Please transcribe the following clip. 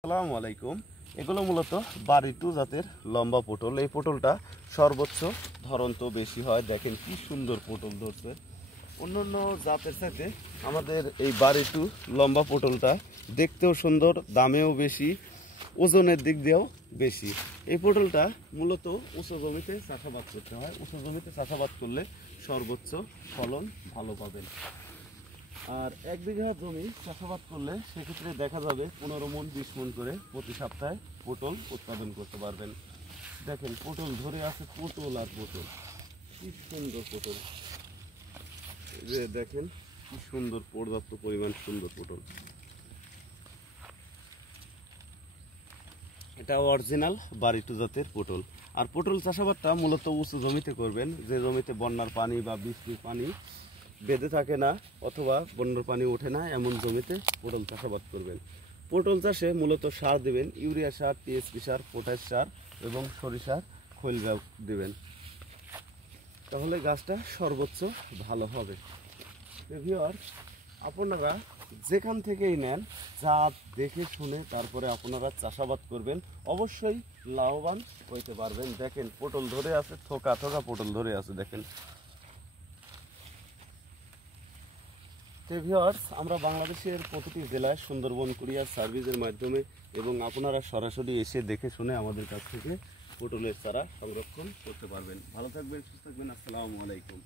আসসালামু আলাইকুম। এগুলো মূলত বাড়িটু জাতের লম্বা পটল। এই পটলটা সর্বোচ্চ ধরন তো বেশি হয়। দেখেন কি সুন্দর পটল ধরছে। অন্যান্য জাতের সাথে আমাদের এই বাড়িটু লম্বা পটলটা দেখতেও সুন্দর, দামেও বেশি, ওজনের দিক দিয়েও বেশি। এই পটলটা মূলত উঁচু জমিতে চাষাবাদ করতে হয়। উঁচু জমিতে চাষাবাদ করলে সর্বোচ্চ ফলন ভালো পাবেন। আর 1 বিঘা জমি চাষাবাদ করলে সেক্ষেত্রে দেখা যাবে 15 মণ 20 মণ করে প্রতি সপ্তাহে পটল উৎপাদন করতে পারবেন। দেখেন পটল ধরে আছে, পটল আর পটল, কি সুন্দর পটল। এই যে দেখেন কি সুন্দর পর্যাপ্ত পরিমাণ সুন্দর পটল। এটা অরিজিনাল বাড়িটু জাতের পটল। আর পটল চাষাবাদটা মূলত উঁচু জমিতে করবেন, যে জমিতে বন্যার পানি বা বৃষ্টির পানি বেঁধে থাকে না অথবা বন্যার পানি ওঠে না, এমন জমিতে পটল চাষাবাদ করবেন। পটল চাষে মূলত সার দেবেন, ইউরিয়া সার, টিএসপি সার, পটাশ সার এবং সরিষার খৈল দেবেন, তাহলে গাছটা সর্বোচ্চ ভালো হবে। ভিউয়ার্স, আপনারা যেখান থেকেই নেন, জাত দেখে শুনে তারপরে আপনারা চাষাবাদ করবেন, অবশ্যই লাভবান হইতে পারবেন। দেখেন পটল ধরে আছে, থোকা থোকা পটল ধরে আছে দেখেন। ভিউয়ার্স, আমরা বাংলাদেশের প্রতিটি জেলায় সুন্দরবন কুরিয়ার সার্ভিসের মাধ্যমে এবং আপনারা সরাসরি এসে দেখে শুনে আমাদের কাছ থেকে পটলের চারা সংরক্ষণ করতে পারবেন। ভালো থাকবেন, সুস্থ থাকবেন। আসসালামু আলাইকুম।